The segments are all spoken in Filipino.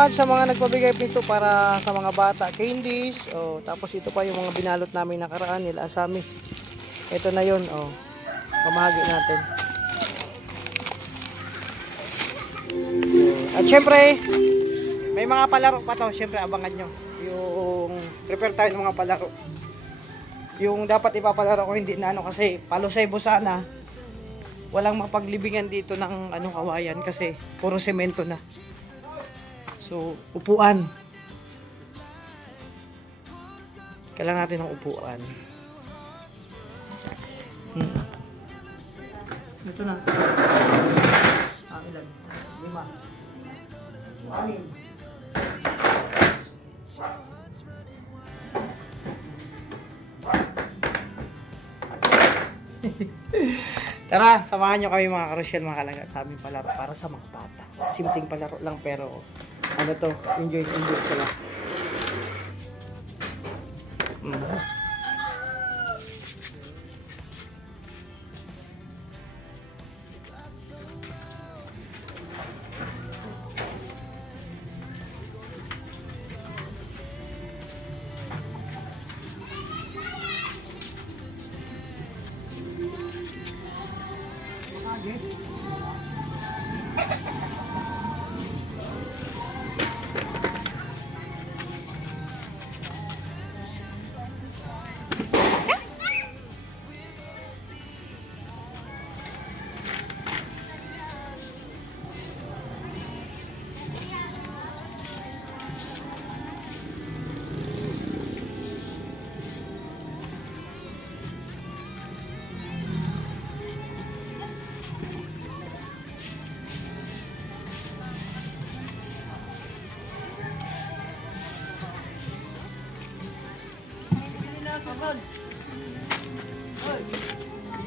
salamat sa mga nagpabigay nito para sa mga bata. Candies. Oh, tapos ito pa yung mga binalot namin nakaraan nila Asami. Ito na yun. Oh, pamahagi natin. At syempre, may mga palaro pa to. Syempre, abangan nyo. Yung prepare tayo ng mga palaro. Yung dapat ipapalaro ko hindi na ano kasi Palusebo sana. Walang mapaglibingan dito ng ano kawayan kasi puro semento na. So, upuan. Kailangan natin ng upuan. Ito na. Ilan? 5. 6. Tara, samahan nyo kami mga karosyal, mga kalaga sa aming palaro para sa mga bata. Simpleng palaro lang pero ano to, enjoy sila.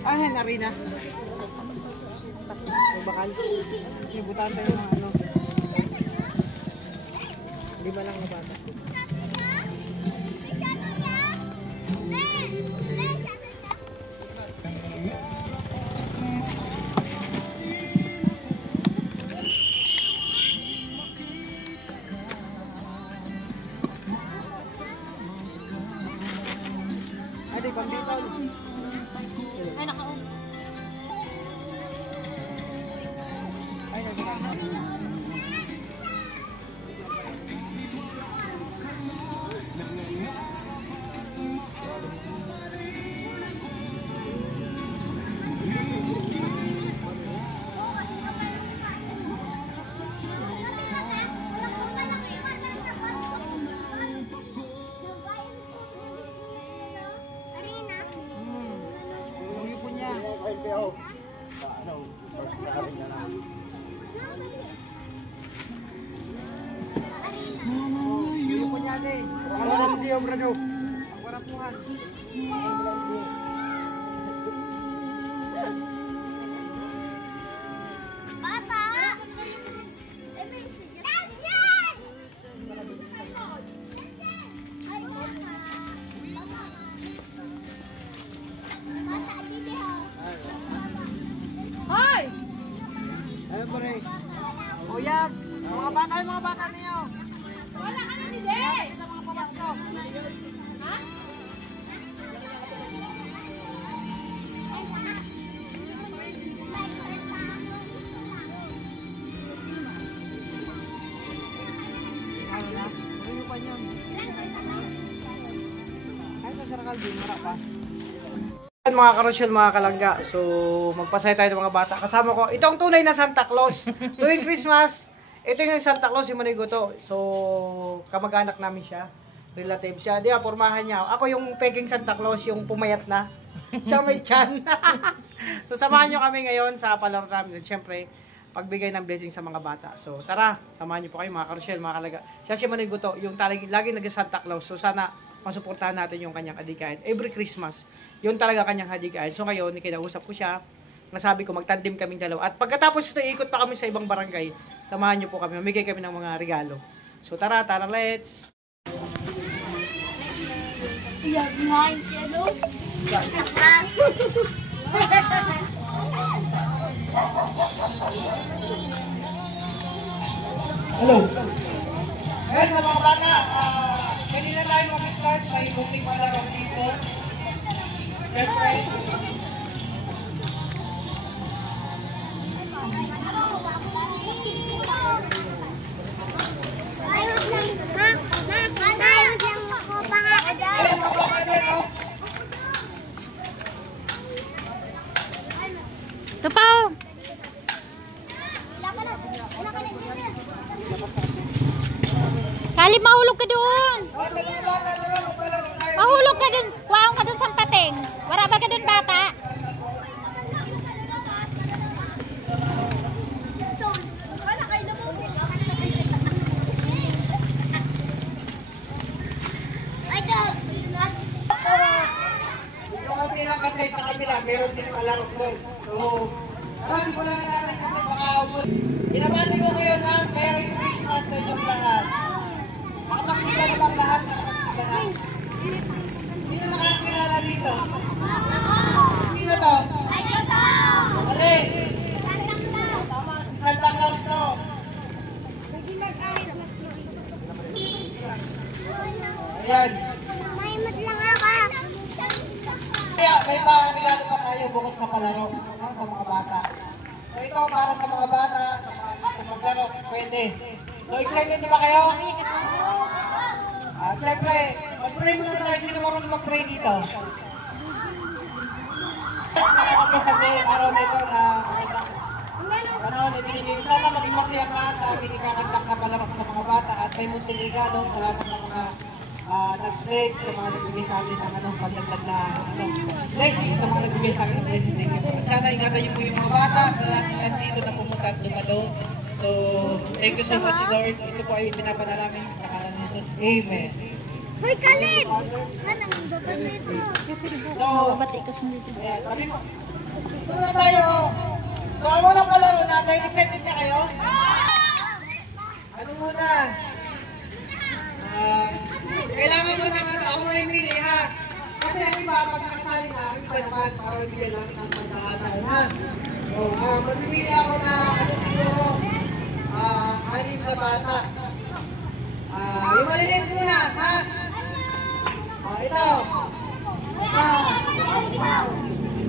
Ay, narina. Bakal. Ibutan tayo ng ano. 5 lang na bata. Ay, pambitaw. Ay, naka-on. Ay, naka-on. Kuya, mga bata niyo. Wala ka na hindi. Sa mga pabasko. Ha? Ano na? Ano pa niyan? Ay, sa Sarakal, di mara pa. Mga karosyal, mga kalangga, so magpasaya tayo ng mga bata. Kasama ko, itong tunay na Santa Claus. Tuwing Christmas, ito yung Santa Claus, yung Manigo to. So, kamag-anak namin siya. Relative siya. Di ba, pormahan niya. Ako yung peking Santa Claus, yung pumayat na. Siya may tiyan. So, samahan nyo kami ngayon sa palaro namin. At syempre, pagbigay ng blessing sa mga bata. So, tara, samahan nyo po kayo mga karosyal, mga kalangga. Siya si Manigo to, yung lagi nag-Santa Claus. So, sana masuportahan natin yung kanyang adikain. Every Christmas, yun talaga kanyang hadikain. So ngayon, kinausap ko siya, nasabi ko magtandim kaming dalawa. At pagkatapos ito, ikot pa kami sa ibang barangay. Samahan nyo po kami, mamigay kami ng mga regalo. So tara, let's! Kumain si ano? Hello! Ngayon sa mga bata, pwede na tayo mag-start. May bunting palaro dito. Siyempre, ayun, mabaka din, oh. Tupaw! Kali mahulog ka doon. Mahulog ka doon. Waong ka doon sa pating. Wala ba ka doon, bata? Yung kasi lang kasi sa kabila, meron din palaro mo. So, simulan na natin kasi baka umul. Binabati ko kayo na Merry Christmas sa inyong lahat. Nakapagsiga na bang lahat? Nakapagsiga na? Sino nakakilala dito? Sino to? Ali! Si Santa Claus to. Ayan. Kaya may makakilala pa tayo bukod sa palaro, no? Sa mga bata. So ito para sa mga bata, sa maglaro, pwede. So excited na ba kayo? Siyempre, mag-pray muna tayo. Sino marunong mag-pray dito? Sabi, araw na ito na panahon na binigay. Sana maging masaya ka sa binigkakantak na palaro sa mga bata at may munting regalo. Salamat ng mga nag-pledge sa mga nagbigay sa atin ng pagdagdag na blessing sa mga nagbigay sa akin ng blessing. Thank you. At sana ingatan niyo po yung mga bata sa ating nandito na pumunta at lumalo. So, thank you so much, Lord. Ito po ay pinapanalangin sa kanan ni Jesus. Amen. Hoy, Kalib! Anong babat nito? So, Babati ka sa dito. ayan, sabi ko, ito na tayo. So, ang unang palaro natin, excited na kayo? Ano muna? Kailangan mo na ako na imili, ha? Kasi ang iba, pag nakasali na, ang iba naman, para ibigay natin ang pagkakataon, ha? So, mamimili ako na, ano siguro, 6 na bata. Yung maliliit muna, ha? Ito. Isa. Ikaw.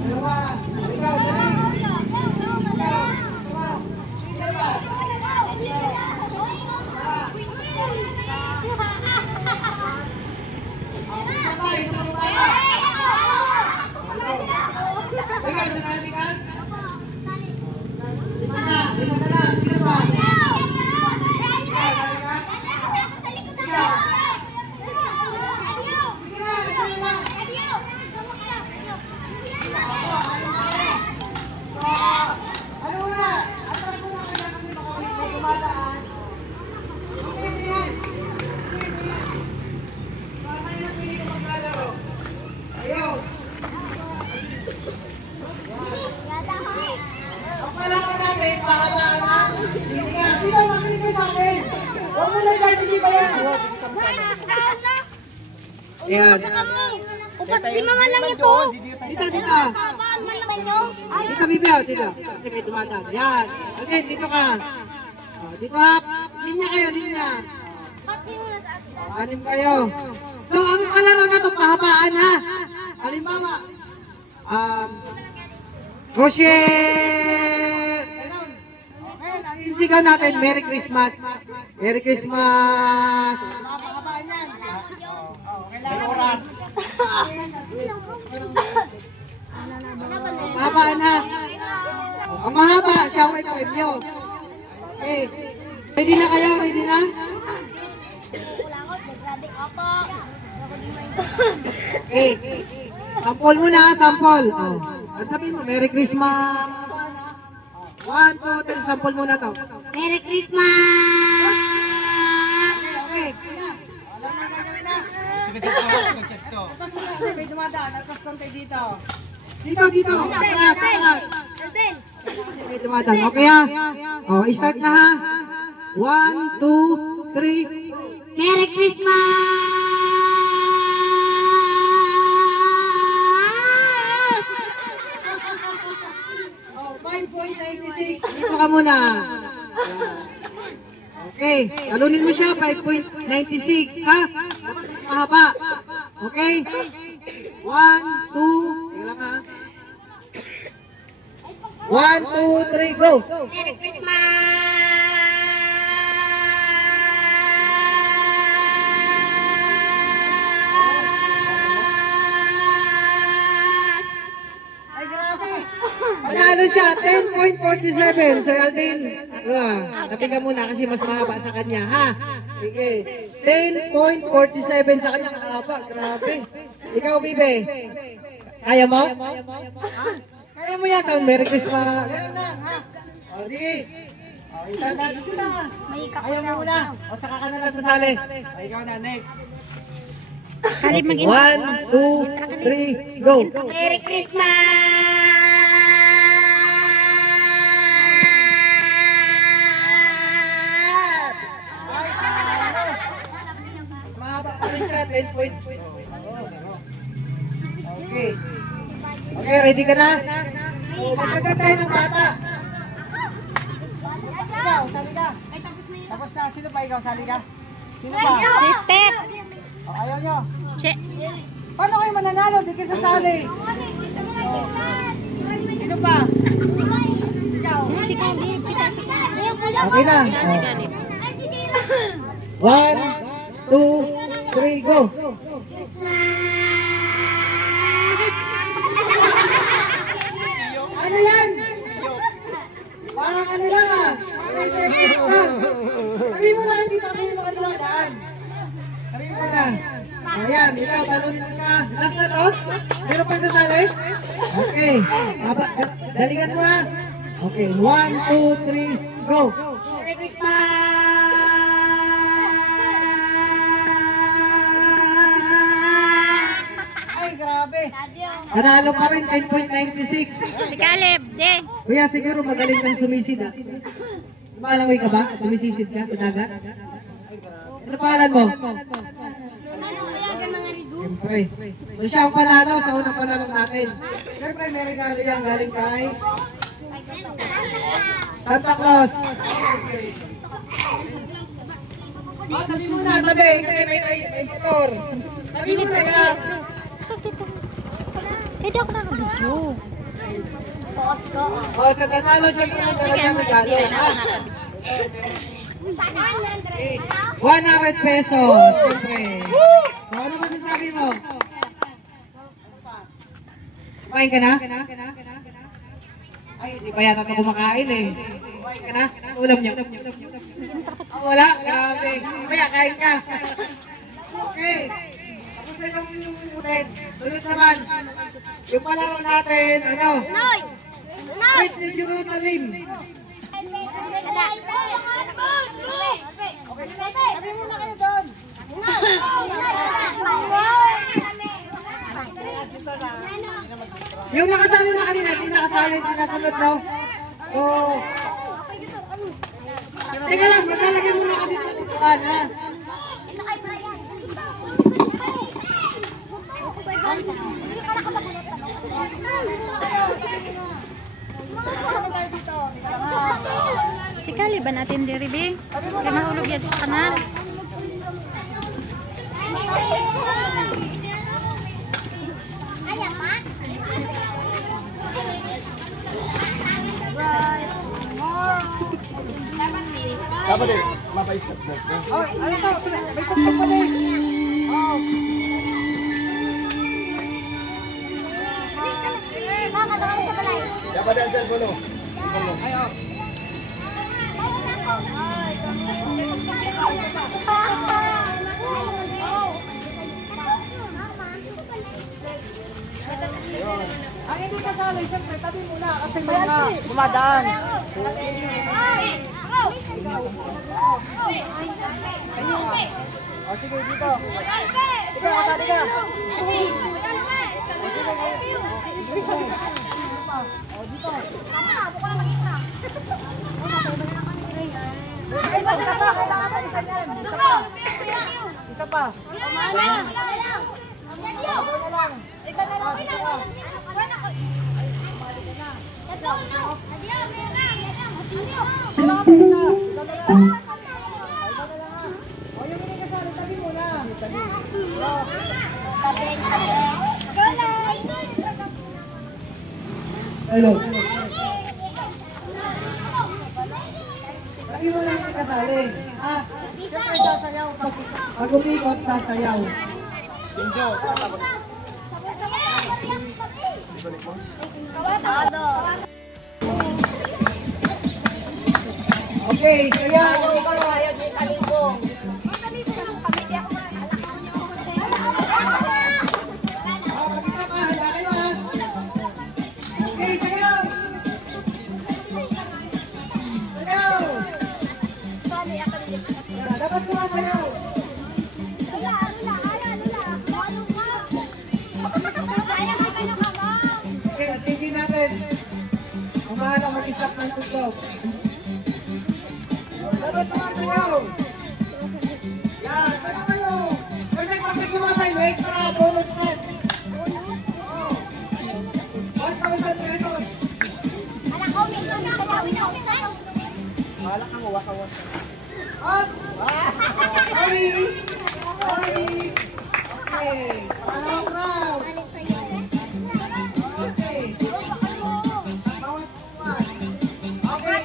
Dalawa. Ikaw, dali. Ikaw. Dalawa. Dalawa. Ikaw. Ayan. Upat 5 man lang ito. Dito. Saan man naman nyo? Dito, Bibiyaw. Dito. Kasi may dumadaan. Ayan. Again, dito ka. Dito ha. Linya kayo, linya. Ba't sino na sa atin? 6 kayo. So, ang kalaro na ito, pahabaan ha. Halimbawa, Rochelle! Okay, naisigaw natin, Merry Christmas. Merry Christmas! Pahabaan yan. May oras. Pahabaan ha. Ang mahaba, siya may premyo. Okay. Ready na kayo? Ready na? Okay. Sample muna, sample. Oh. At sabihin mo, Merry Christmas. 1, 2, 3, sample muna to. Merry Christmas! Okay. Wala na gagawin na. Atas muna, kasi may dumadaan. Atas konti dito. Dito. Atas. May dumadaan. Okay ha? Oh, start na ha. 1, 2, 3. Merry Christmas! Oh, 5.96. Dito ka muna. Okay. Okay, talunin mo siya, 5.96, ha? Dapat mas mahaba. Okay? 1, 2, teka lang ha. 1, 2, 3, go! Merry Christmas! Ay, grabe! Panalo siya, 10.47. Sir Aldin, napiga muna kasi mas mahaba sa kanya, ha? Sige. 10.47 sa kanya, nakahaba. Grabe. Ikaw, Bibe. Kaya mo? Kaya mo yan. Merry Christmas. Ganun na, ha? O, sige. O, isa na. Kaya mo muna. O, saka ka na lang sasali. O, ikaw na, next. Kalib mag 1, 2, 3, go! Merry Christmas! Mahaba pa rin siya, 10 points. Okay. Okay, ready ka na? So, magkagad tayo ng bata. Ikaw, sali ka. Tapos na, sino pa ikaw? Sali ka? Sino pa? Sister. O, ayaw nyo. Che. Paano kayo mananalo? Di kayo sasali. Sino pa? Ikaw. Si Kalib. Okay na. Si Kalib. 1, 2, 3, go! Ano yan? Parang ano lang ah. Sabi mo na dito kasi yung mga dumadaan. Sabi mo na. Ayan, ikaw, balon mo siya. Last na to? Meron pa sasali? Okay. Dalingan mo ha. Okay, 1, 2, 3, go! Merry Christmas! Ay, grabe. Panalo pa rin, 10.96. Si Kalib. De. Kuya, siguro magaling kang sumisid ah. Lumalangoy ka ba? Sumisisid ka sa dagat? Ano pangalan mo? Siyempre. So siya ang panalo sa unang panalo natin. Siyempre may regalo yan galing kay Santa Claus. Oh, tabi muna, tabi. Kasi may motor. Tabi muna yan. Hindi ako nakabidyo. Oh, sa panalo siya muna talagang regalo. Ha? 100 pesos. Siyempre. So, ano ba sasabi mo? Kumain ka na? Ay, hindi pa yata ito kumakain eh. Kumain ka na? Ulam niyo? Oh, wala? Grabe. Kaya kain ka. Okay. Tapos na yung ulit. Ulit naman. Yung palaro natin, ano? Wait, ni Jerusalem. Sabi muna kayo doon. Yung nakasali na kanina, hindi nakasali, hindi nasunod, no? So, teka lang, maglalagay muna kasi ng tutuan, ha? Si Kalib ba natin diri be? Kaya mahulog yan sa kanan. Dapat eh, mapaisap na. Oh, ano to? May tuktok pa din. Oh. Dapat ang cellphone mo. Ayaw. Ang hindi kasali, siyempre, tabi muna kasi may mga dumadaan. O sige, dito. Ikaw, kasali ka. O dito. Ay, isa pa, kailangan pa isa yan. Isa pa. Isa pa. Kailangan pa isa. Isa na lang. Hello. Lagi mo lang kasali. Ha? Siyempre sasayaw. Pag umikot, sasayaw. Okay, kaya okay, sayaw! Sayaw! Dapat sumasayaw! Okay, tingin natin. Umahan ang mag-isap ng tutok. Dapat sumasayaw! Yan, sayaw kayo! Pwede kapag sumasayaw, extra bonus net! 1,000 pesos! Wala kang waka-waka. Up! Sorry! Sorry! Okay. Pangalawang round. Okay. Bawat buwan. Okay,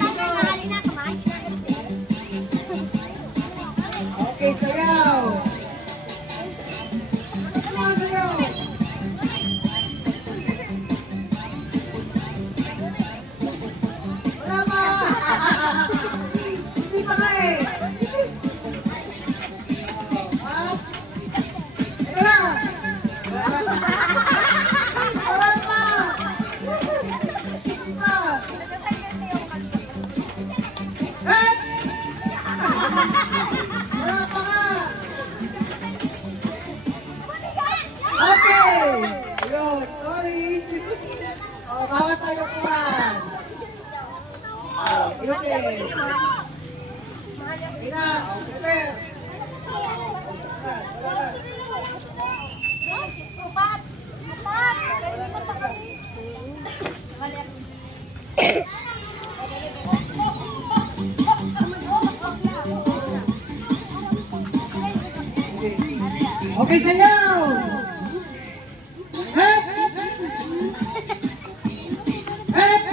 okay, sayaw! Sayaw! Wala pa! Hindi pa nga eh! Ito lang! Wala pa! Hindi pa! Eh! Wala pa nga! Okay! Ayun, sorry! Oh, bawas tayo kuman! Okay! Ina, okay! Okay, sayaw! Hep! Hep!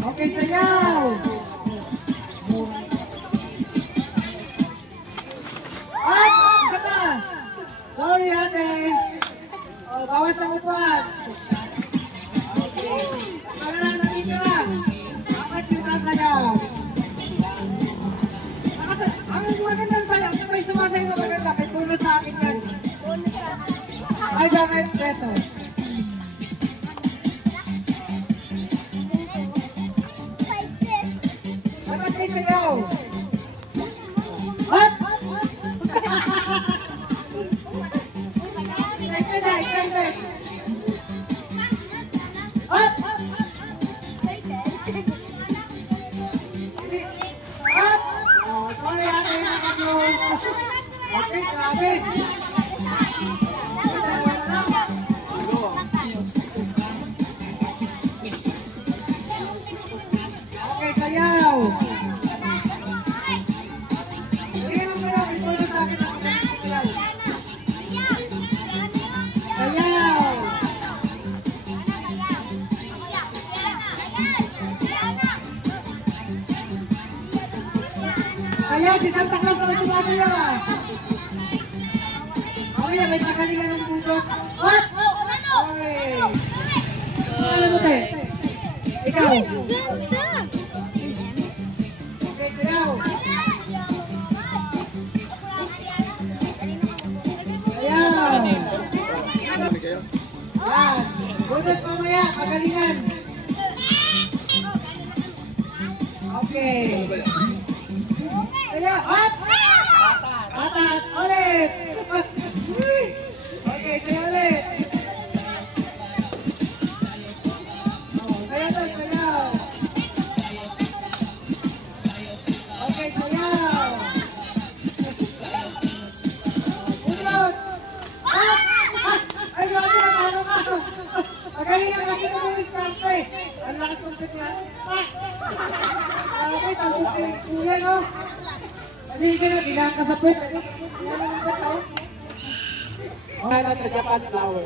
Okay, sayaw! Up! Isa pa! Sorry, ate! Oh, bawas ang upuan! Okay. Para lang natitira! Bakit yung sasayaw? Ang magandang sayaw, kung may sumasayaw na maganda, may puno sa akin yan. Ay, dapat peso. Dapat may sayaw. What? Excited. Up! Up! Oh, sorry ate, nakapulong. Okay, grabe. Okay, sayaw. Sige lang pala, may puno sa akin ako. Sayaw. Sayaw, si Santa Claus ang sumasayaw ah. Okay, may pagalingan ng budot. What? Okay. Ano mo te? Ikaw. Okay, sayaw. Sayaw. Yan. Budot mamaya, pagalingan. Okay. Sayaw. What? Atat. Ulit. Okay, sayaw ulit. Sayaw doon, sayaw. Okay, sayaw. Budot. Ay, grabe, natalo ka. Magaling ang kasi kung diskarte. Ang lakas kong pit yan. Okay, tapos yung kuya, no? Hindi ka na, kinakasapit. Hanap sa Japan flower.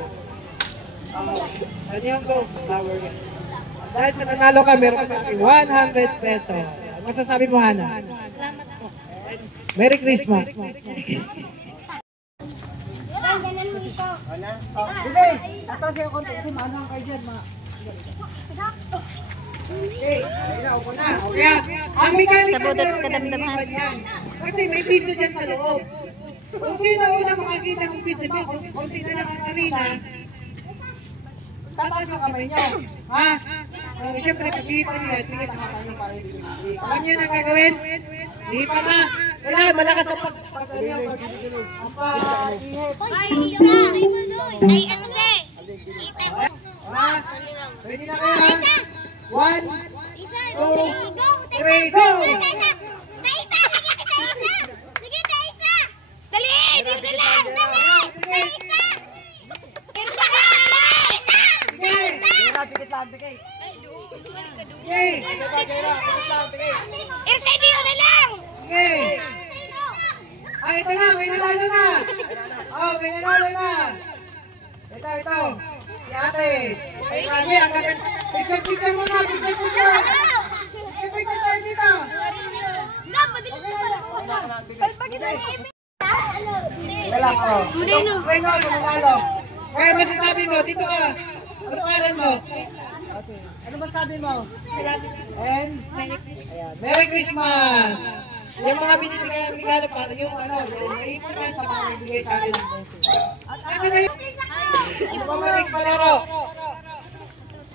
Ano yung go? Flower. Dahil sa nanalo ka, meron ka natin 100 pesos. Masasabi mo, Hana? Salamat po. Merry Christmas. Bili! Ato siya konti kasi maanang kayo dyan. Okay, ayun, upo na. Okay, ang mechanics Sa budots ka damdaman. kasi may piso dyan sa loob. Kung sino una makakita ng piso mo, kung konti na lang ang kanina, tataas ang kamay niyo. Ha? Siyempre, pag-iipa niyo, tingin na kamay niyo para hindi. Alam niyo na gagawin? Hindi pa na. Kailangan malakas ang pag-ihip. Ay, isa! Ay, ano siya? Ite mo. Ha? Ready na kayo, ha? 1, Isa, 2, go! 3, go! Taisa! Sige, Taisa! Dali! Dito lang! Dali! Taisa! Taisa! Sige! Sige! Irsa, dito na lang! Sige! Ay, ito na! May nanalo na! Oh, may nanalo na! Ito. Si ate. Ay, grabe, ang ganda. Picture mo na! Picture tayo dito! Wala ko. Try mo, manalo. Kaya masasabi mo, dito ka. Ano pangalan mo? Ano masasabi mo? And? Ayan. Merry Christmas! Yung mga binibigay ang regalo para yung ano, yung naipon yan sa mga binibigay sa akin. Kasi na yung pamalik palaro.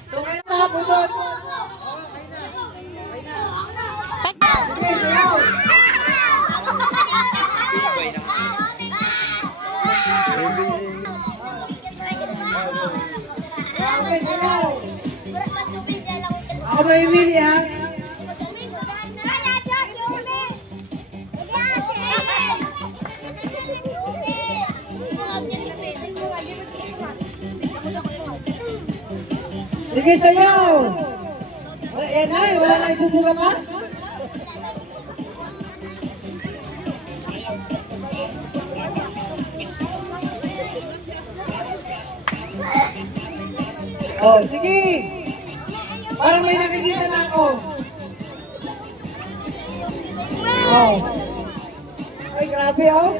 So, ngayon sa budot. Sige, sayaw. Okay, sayaw. Ako ba yung Willie, ha? Sige, sayaw! Yan na, wala na ibubuga pa? Oh, sige! Parang may nakikita na ako. Oh. Ay, grabe, oh.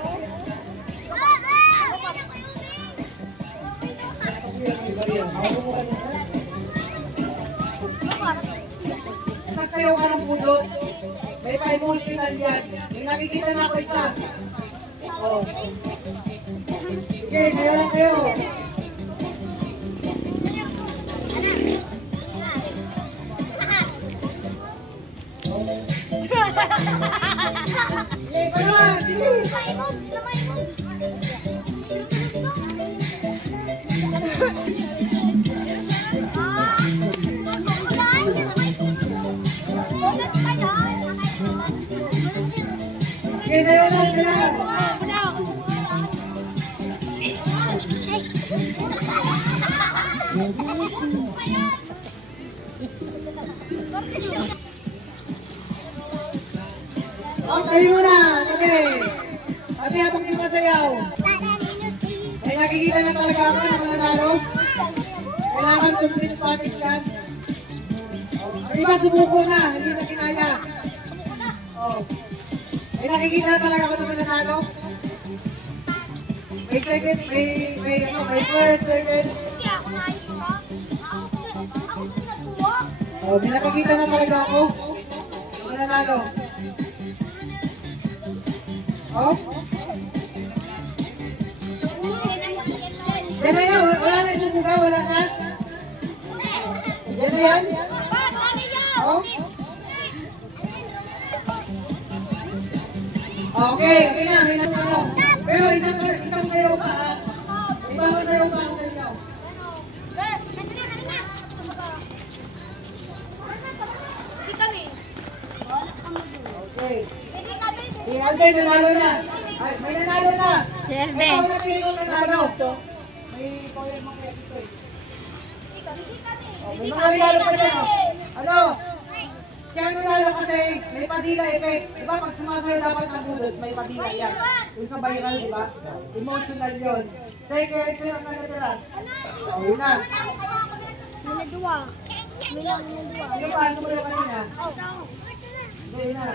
Sasayaw ka ng pudot. May pa-emotional yan. May nakikita na ako isa. Oh. Sige, sayaw lang kayo. Sige, pa naman. Sige. Sige, sayaw lang sila. Okay muna, kami. Kami habang yung masayaw. May nakikita na talaga ako na mananalo. Kailangan complete package yan. Ang iba sumuko na, hindi na kinaya. Oh. May nakikita na talaga ako na mananalo. May second, may first, second. Oh, may nakikita na talaga ako. Mananalo. Oh? Yan na yan, wala na ito buka, wala na. Yan na yan. Oh? Okay, okay na, may nasayaw. Pero isang sayaw pa, ha? Ibang sayaw pa ang sayaw. Okay. Si Alden, nanalo na. Ay, may nanalo na. Si Alden. Ikaw na pili ko nanalo. May power mo kaya dito eh. May mga regalo pa dyan. Ano? kaya nanalo kasi may padila effect. Di ba? Pag sumasayo dapat ang gulot, may padila yan. Yung sa viral, di ba? Emotional yun. Second, ito yung natira. O, yun na. Minadua. Minadua. Ano pa? Ano ba yung kanina? Hindi, yun na.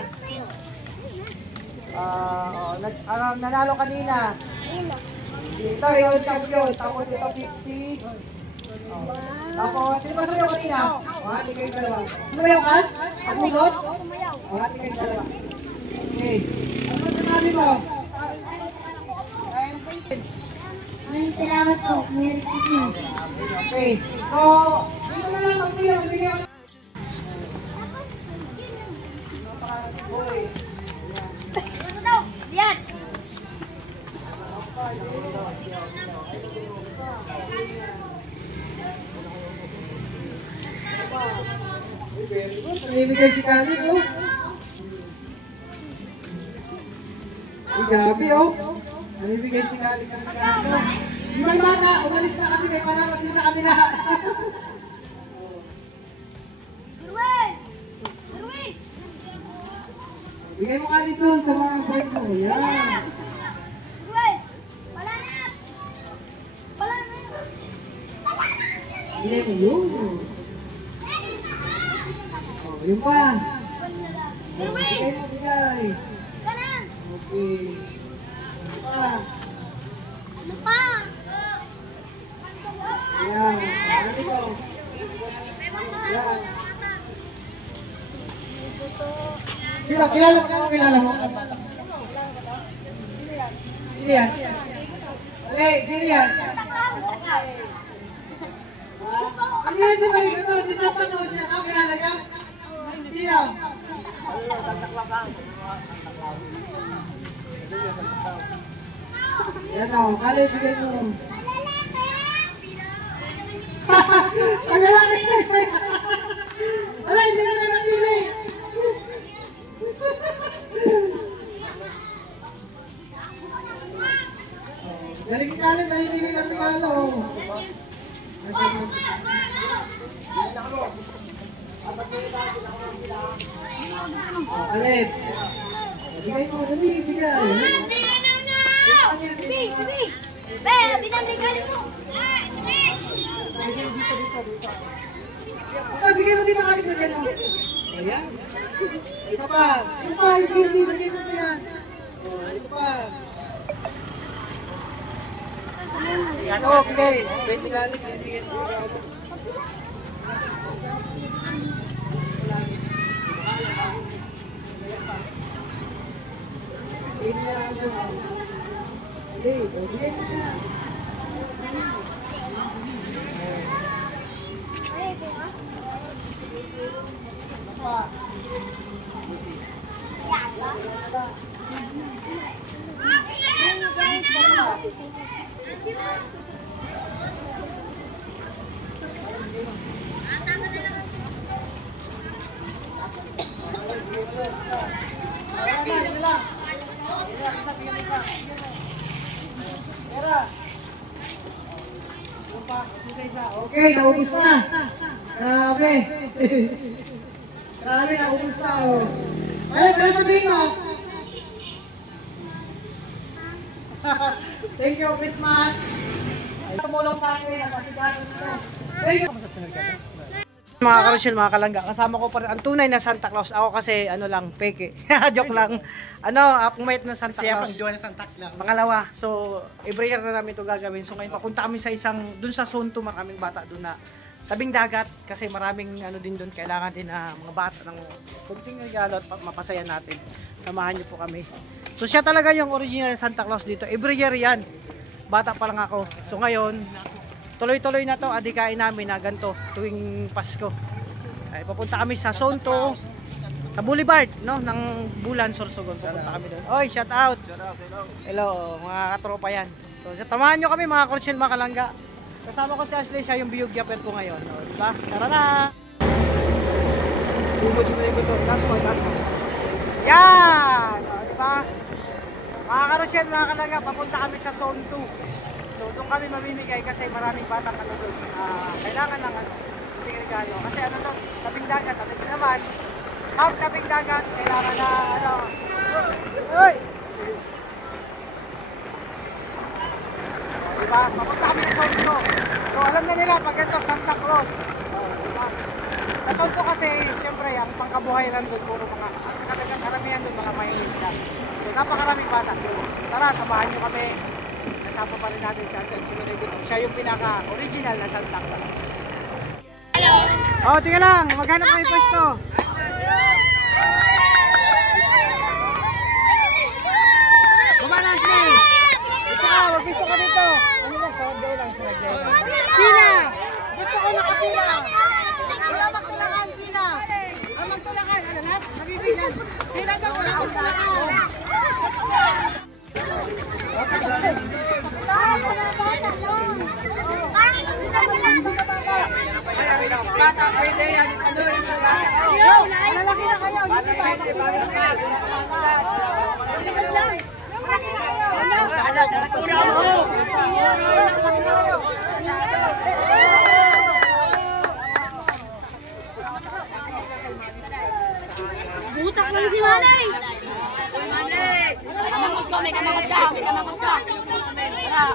Nanalo kanina. Ito yung champion. Tapos ito 50. Tapos, sino ba sumayaw kanina? Hati kayo dalawa. Sumayaw ka? Ang hugot? Hati kayo dalawa. Okay. Ano ba sinabi mo? Salamat po. Merry Christmas. Okay. So, dito na lang magpila. Magbigay ako. Yan. Namimigay si Kanin, oh. Grabe, oh. Namimigay si Kanin ng regalo. Di ba bata? Umalis na kasi may panahon din sa kabila. Ruel! Ruel! Bigay mo Kanin doon sa mga friend mo. Yan. Ruel! Wala na! Wala na! Bigay mo yun. Oh, yun pa. Ruel! Bigay mo, bigay. Kanan! Okay. Yun pa. Ano pa? Yan. Ano ko? Yan. Kilala mo? Sino yan? Ale, sino yan? Ano yan si Marie Ito? Si Santa Claus yan. Ako kilala niya? Sino? Yan o, kala ibigay mo. Ang lalaki siya. Wala, hindi na napili. Galing ka rin, nahihili ng regalo. Alep. Bigay mo, dali, bigay. Tibi! Tibi! Be, binabigay mo! Bigay mo din ang aling na gano'n. Ayan. Ito pa. Ito pa, bigay mo pa yan. Ito pa. Ito, bigay. Pwede galing. Okay, naubos na. Grabe. Grabe, naubos na. Oh. Ay, pero sabihin mo. Thank you, Christmas. Ay, tumulong sa akin. Thank you. Mga karosyel, mga kalangga, kasama ko pa rin ang tunay na Santa Claus. Ako kasi, ano lang, peke. Joke lang. Ano, akong mait na Santa Claus. Siya pang na Santa Claus. Pangalawa, so every year na namin ito gagawin. So ngayon papunta kami sa isang, dun sa zone 2, maraming bata dun na tabing dagat. Kasi maraming ano din dun, kailangan din na mga bata ng kunting regalo at mapasaya natin. Samahan niyo po kami. So siya talaga yung original Santa Claus dito. Every year yan. Bata pa lang ako. So ngayon, tuloy-tuloy na to, adikain namin na ganito tuwing Pasko. Ay, papunta kami sa zone 2, sa Boulevard, no, ng Bulan, Sorsogon. Papunta kami doon. Oy, shout out. Hello, mga katropa yan. So, tamahan nyo kami mga karosyel, mga kalangga. Kasama ko si Ashley, siya yung biographer ko ngayon. No, diba? Tara na! Bumod mo ito. Taas mo. Yan! O, diba? Mga karosyel, mga kalangga, papunta kami sa zone 2. So doon kami mamimigay kasi maraming batang ano doon. Kailangan ng kunting regalo. Kasi ano to, tabing dagat, tabing naman. half tabing dagat, kailangan na, ano, uy! Diba? Papunta kami sa Sonto. So, alam na nila, pag ito, Santa Claus. Diba? Sa Sonto kasi, siyempre, ang pangkabuhay lang doon, puro mga, ang karamihan doon, mga mahilis ka. So, napakaraming bata. Tara, samahan nyo kami. Kasama pa rin natin siya. Siya yung pinaka-original na Santa Claus. Oh, tingnan lang. Maghanap kami pwesto. Baba na, Snell. Ito ka, mag-gusto ka dito. Ano lang, sawagay lang. Sina! Gusto ko nakapila. Wala magtulakan, Sina. Ang magtulakan, ano na? Nabibigyan. Sina daw, wala magtulakan. Bata pwede yan, ano isang bata. Malalaki na kayo. Bata pwede, bata pwede. Butak lang si Manay. Kamangod ka, may kamangod ka, may kamangod ka. Tara.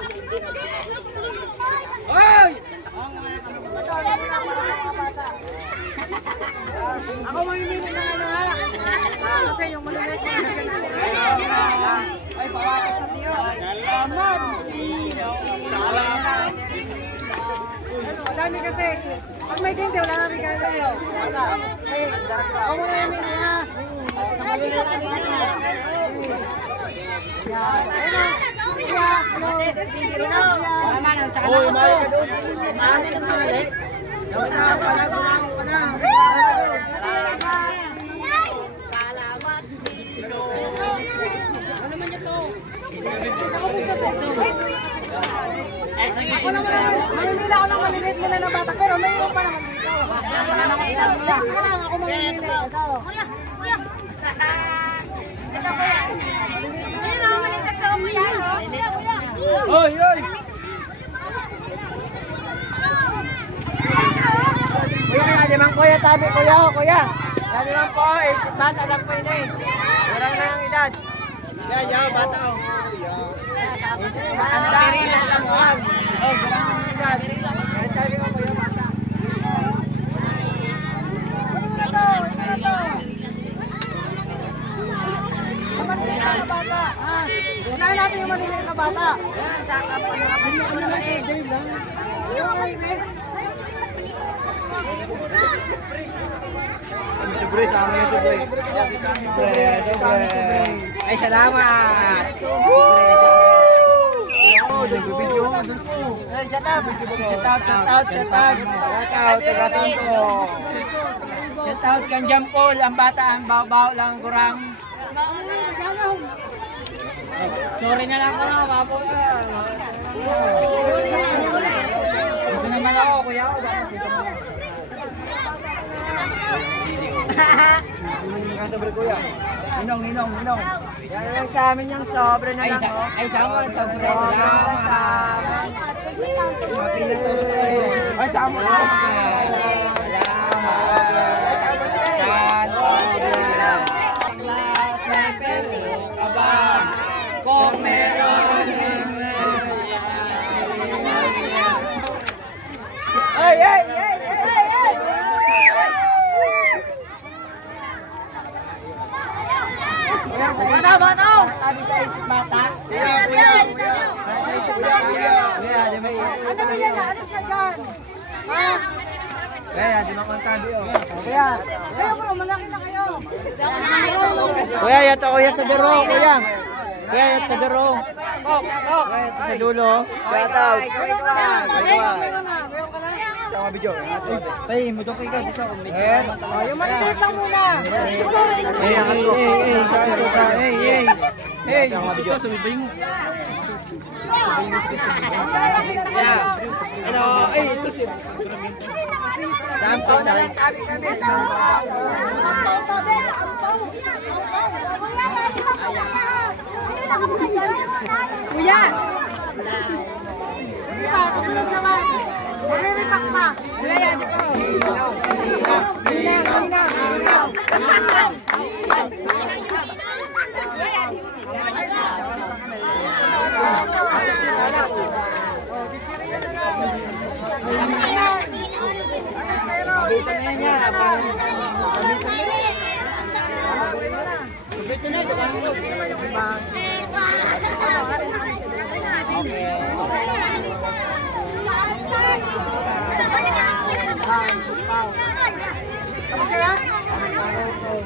Hoy! Ako mamimili ng ano ha? Kasi yung malulot na ay, bawakas sa tiyo. Salamat! Ang dami kasi. Pag may tindi, wala na rin kayo. Ako muna yung mili ha. Sa malulot na Uy, mali ka doon. Mali ka doon. Gawin na, palagulang ko na. Salamat. Ano naman ito? Ako naman, mamimili ako ng maliliit nila na bata, pero mayroon pa naman dito. Ako mamimili. Ito. Hoy, hoy. Kuya, limang kuya, tabi kuya, kuya. Yan limang po, bata lang po yun eh. Kurang na ang edad. Yan, yan, bata ko. Ang dami na lang kuhan. Oh, kurang na ang edad. Yan tabi mo kuya, bata. Maliliit na bata. Unahin natin yung maliliit na bata. Yan, saka pa Libre, tama yung libre. Ay, salamat! Oh, nag-video ka doon po. Ay, shut up! Shut out, shut out, shut out! Shut out kang Jampol, ang bata, ang baw-baw lang, kurang. Sorry na lang ko na, bapo ka. Ito naman ako, kuya ko. Sobre kuya. Ninong, ninong, ninong. Yan lang sa amin yung sobre na lang. Ay, sama, sobre. Ay, sama na. Kung meron. Ay, ay, ay, ay, ay. Bata, bata! Sabi sa isip bata. Kuya, kuya, kuya. Kuya, di ba yan? Ano ba yan? Alis na dyan. Ha? Kaya, di ba kong tabi oh. Kuya. Kuya bro, malaki na kayo. Kuya, yato kuya sa dero, kuya. Kuya, yato sa dero. Kok, kok. Kuya, yato sa dulo. Shout out. Meron ka na. Tama video. Tay, mudok ka dito. Eh, Yung maliliit lang muna. Hey, tama video. Ano, ay, ito si... Sampo na lang kami. Kuya! Hindi pa, susunod naman. Magre-repack pa. Kuya, yan ito. Hinaw.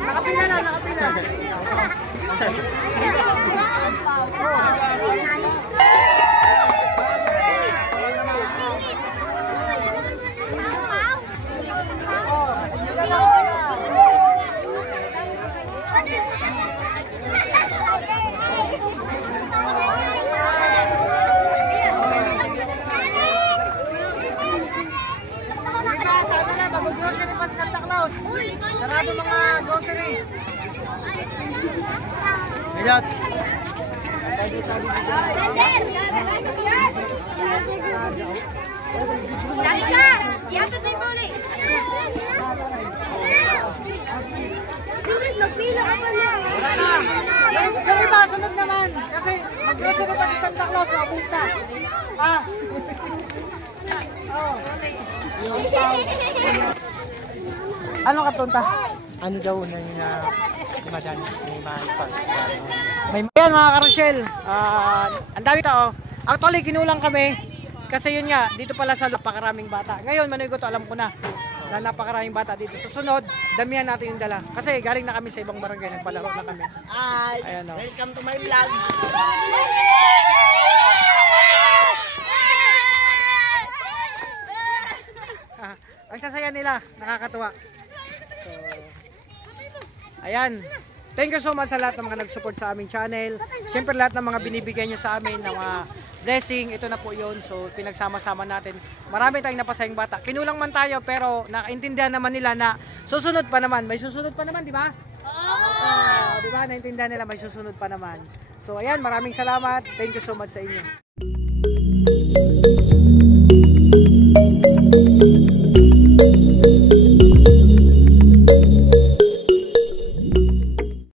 Nakapila na, nakapila. Mag-grocery pa sa Santa Claus. Sarado mga grocery. Milot. Lari ka! Iatod mo yung buli! Nagpila ka pa na! Wala na. Yung iba, sunod naman. Kasi mag-grocery pa sa Santa Claus. Pusta. Ah. Oh. Ano ka tunta? Ano daw na yung madan? May mahal. Ayan mga karosyel. Ang dami tao. Actually, kinulang kami. Kasi yun nga, dito pala sa napakaraming bata. Ngayon, Manoy Goto, alam ko na. Dahil napakaraming bata dito. Susunod, damihan natin yung dala. Kasi galing na kami sa ibang barangay. Nagpalaro na kami. Hi! Ayan, oh. Welcome to my vlog! Ang sasaya nila, nakakatuwa. So, ayan. Thank you so much sa lahat ng mga nag-support sa aming channel. Siyempre lahat ng mga binibigay nyo sa amin ng mga blessing, ito na po yun. So pinagsama-sama natin. Marami tayong napasayang bata. Kinulang man tayo pero nakaintindihan naman nila na susunod pa naman. May susunod pa naman, di ba? Di ba? Naintindihan nila may susunod pa naman. So ayan, maraming salamat. Thank you so much sa inyo.